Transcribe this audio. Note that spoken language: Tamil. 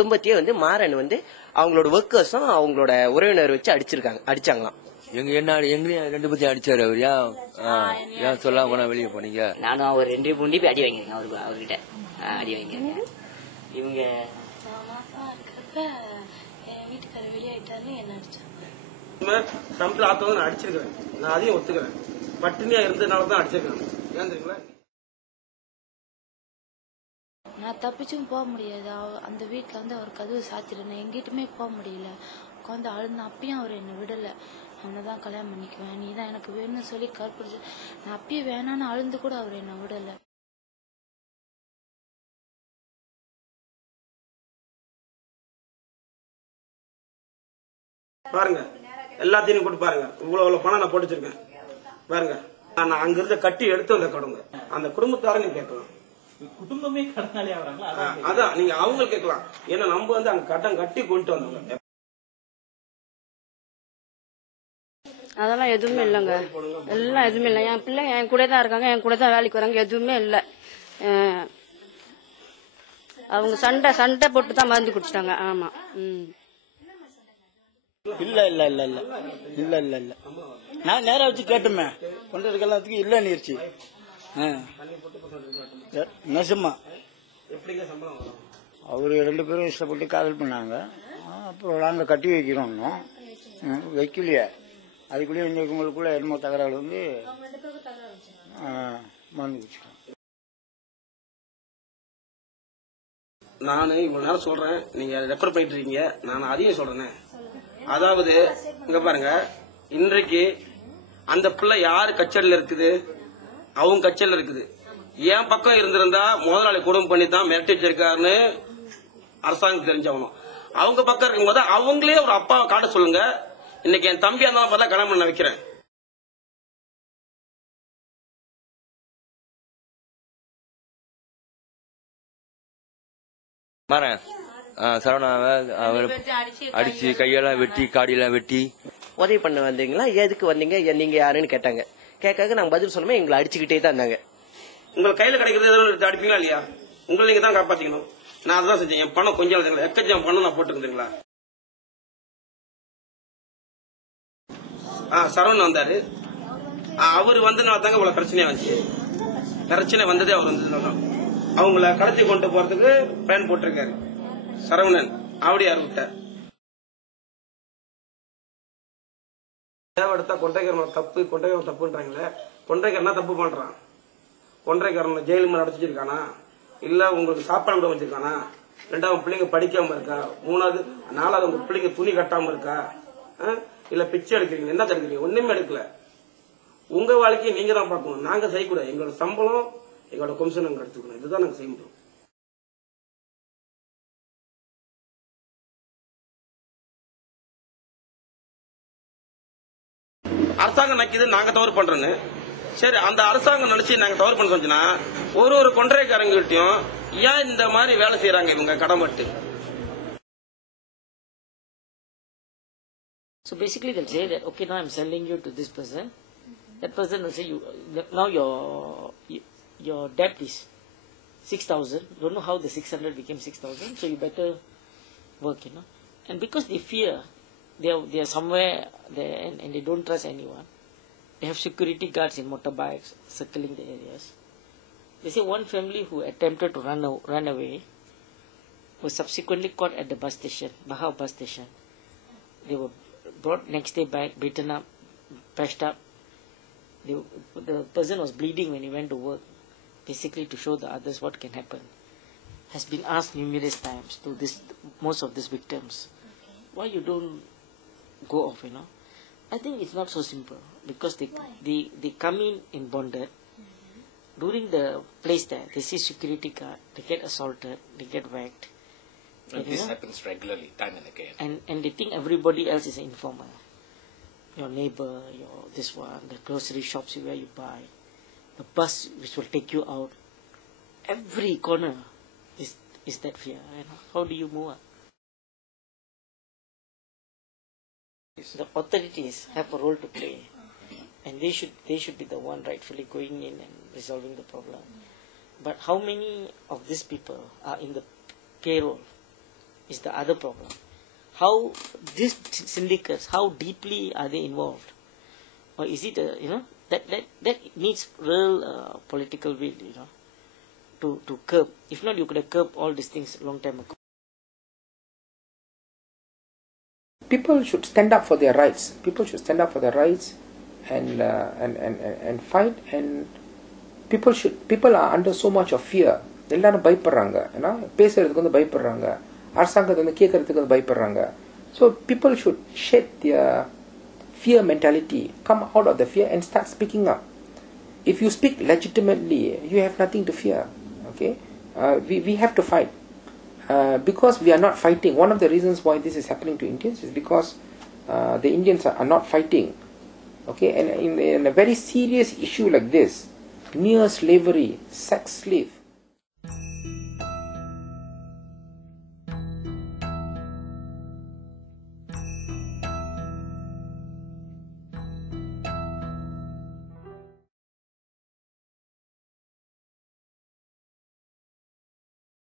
குடும்பத்தையே வந்து மாறன் வந்து அவங்களோட ஒர்க்கர்ஸும் அவங்களோட உறவினர் வச்சு அடிச்சாங்களாம். எங்களையும் 2 பேத்தையும் அடிச்சாரு அவர். ஏன் சொல்லாம போனா வெளியே போனீங்க? நானும் அவர் 2 பூண்டி போய் அடி வாங்கிருக்கேன் அவர்கிட்ட அடி வாங்கிருக்கேன். இவங்க வீட்டுக்கார வெளியாயிட்டாரு என்ன அடிச்சாங்க. சம்பளம் ஆத்தவங்க நான் அடிச்சிருக்கிறேன். நான் அதையும் ஒத்துக்கிறேன். பட்டினியா இருந்ததுனாலதான் அடிச்சிருக்கேன். ஏன் தெரியுங்களா? நான் தப்பிச்சும் போக முடியாது. அந்த வீட்டுல வந்து அவர் கதவு சாத்திருந்தேன். எங்கிட்டுமே போக முடியல. உட்காந்து அழுந்த அப்பயும் அவர் என்னை விடல. அவனைதான் கல்யாணம் பண்ணிக்குவேன், நீ தான் எனக்கு வேணும்னு சொல்லி கற்பழிச்சு. நான் அப்பயே வேணான்னு அழுந்து கூட அவர் என்னை விடல. பாருங்க, எல்லாத்தையும் போட்டு பாருங்க. இவ்வளவு பணம் நான் போட்டு வச்சிருக்கேன் பாருங்க. நான் அங்க இருந்த கட்டி எடுத்து வந்த கடமை அந்த குடும்பத்தார நீங்க கேட்கலாம். குடும்பமே கடனாளி ஆகிறாங்களா? அதான் நீங்க அவங்க கேட்கலாம். ஏன்னா நம்ம வந்து அங்க கட்டம் கட்டி கொண்டு வந்தவங்க. அதெல்லாம் எதுவுமே இல்லைங்க. எல்லாம் எதுவுமே இல்லை. என் பிள்ளைங்க என் கூட தான் இருக்காங்க, என் கூட தான் வேலைக்கு வராங்க. எதுவுமே இல்லை. அவங்க சண்டை போட்டு தான் மருந்து குடிச்சிட்டாங்க. ஆமா. இல்ல இல்ல இல்ல இல்ல இல்ல இல்ல இல்ல நான் நேரா வச்சு கேட்டுமே கொண்டதுக்கு எல்லாத்துக்கும் இல்ல நீர்ச்சி நெசமா. அவரு 2 பேரும் இஷ்டப்பட்டு காதல் பண்ணாங்க. அப்புறம் நாங்க கட்டி வைக்கிறோம். வைக்கலையே. அதுக்குள்ளேயே இவங்களுக்குள்ள என்னமோ தகராறு வந்து மருந்து குடிச்சிட்டோம். நானு இவ்வளவு நேரம் சொல்றேன், நீங்க ரெஃபர் பண்ணிட்டு இருக்கீங்க. நான் அதையும் சொல்றேன். அதாவது இங்க பாருங்க, இன்றைக்கு அந்த பிள்ளை யாரு கச்சேரியில இருக்குது? அவங்க கச்சேரியில இருக்குது. என் பக்கம் இருந்திருந்தா முதலாளி குடும்பம் பண்ணி தான் மிரட்டி வச்சிருக்காருன்னு அரசாங்கம் தெரிஞ்சவனும். அவங்க பக்கம் இருக்கும்போது அவங்களே ஒரு அப்பாவை காட்ட சொல்லுங்க. இன்னைக்கு என் தம்பி அந்த பார்த்தா கல்யாணம் பண்ண வைக்கிறேன். சரவணாவை அவர் அடிச்சு கையெல்லாம் வெட்டி காடியெல்லாம் வெட்டி உதவி பண்ண வந்தீங்களா? எதுக்கு வந்தீங்க, நீங்க யாருன்னு கேட்டாங்க. கேட்காக நாங்க பதில் சொல்லாம எங்களை அடிச்சுக்கிட்டே தான் இருந்தாங்க. உங்க கையில கிடைக்கிறது அடிப்பீங்களா இல்லையா? உங்களை நீங்க தான் காப்பாத்திக்கணும். நான் அதான் செஞ்சேன். என் பணம் கொஞ்சம் எழுதுங்களா, எக்கச்சம் பணம் நான் போட்டுருந்தீங்களா? சரவணன் வந்தாரு. அவரு வந்ததுனால தாங்க இவ்வளவு பிரச்சனையா வந்துச்சு. பிரச்சனை வந்ததே அவர் வந்ததுனால. அவங்கள கடத்தி கொண்டு போறதுக்கு பிளான் போட்டிருக்காரு சரவணன். ஆவடியார் விட்ட தேவைப்படுத்தா கொண்டைக்காரன் தப்பு, கொண்டைக்காரன் தப்புன்றாங்களே. கொண்டைக்காரனா தப்பு பண்றான். கொண்டைக்காரன் ஜெயிலு மேல அடைச்சிருக்கானா, இல்ல உங்களுக்கு சாப்பாடு கூட வச்சிருக்கானா, 2வது பிள்ளைங்க படிக்காம இருக்கா, 3வது 4வது உங்க பிள்ளைங்க துணி கட்டாம இருக்கா, இல்ல பிச்சை எடுக்கிறீங்க, என்ன தடுக்கிறீங்க? ஒண்ணுமே எடுக்கல. உங்க வாழ்க்கையை நீங்க தான் பார்க்கணும். நாங்க செய்யக்கூடாது. எங்களோட சம்பளம் எங்களோட கமிஷன் நாங்க எடுத்துக்கணும். இதுதான் நாங்க செய்ய முடியும். அரசாங்கம் நினைக்குது நாங்க தவறு பண்றோன்னு. சரி, அந்த அரசாங்கம் நினைச்சு நாங்க தவறு பண்ண சொன்னா ஒரு கொன்றைக்காரங்கிட்டையும் ஏன் இந்த மாதிரி வேலை செய்யறாங்க இவங்க கடன்பட்டு? So basically they'll say that, okay, now I'm selling you to this person. That person will say, now your debt is 6,000. Don't know how the 600 became 6,000. So you better work, And because they fear, they are somewhere there and they don't trust anyone. They have security guards in motorbikes circling the areas. They say one family who attempted to run away was subsequently caught at the bus station, Bahau bus station. They were brought next day back, beaten up, patched up. The person was bleeding when he went to work, basically to show the others what can happen. Has been asked numerous times to most of these victims, why you don't go off, I think it's not so simple, because they come in bonded. During the place there, they see security guard, they get assaulted, they get whacked. And this happens regularly, time and again. And they think everybody else is an informer. Your neighbor, this one, the grocery shops where you buy, the bus which will take you out. Every corner is that fear. How do you move up? The authorities have a role to play, and they should be the one rightfully going in and resolving the problem. But how many of these people are in the payroll is the other problem. How these syndicates, how deeply are they involved? Or is it, that needs real political will, to curb. If not, you could have curbed all these things a long time ago. People should stand up for their rights. People should stand up for their rights and fight. And people are under so much of fear. எல்லாரும் பயப்படுறாங்க, ஏன்னா பேசுறதுக்கு வந்து பயப்படுறாங்க, அரசாங்கத்தை வந்து கேட்கறதுக்கு வந்து பயப்படுறாங்க. So people should shed their fear mentality, come out of the fear and start speaking up. If you speak legitimately, you have nothing to fear. Okay, we have to fight. Because we are not fighting. One of the reasons why this is happening to Indians is because the Indians are not fighting. Okay, and in a very serious issue like this, near slavery, sex slave,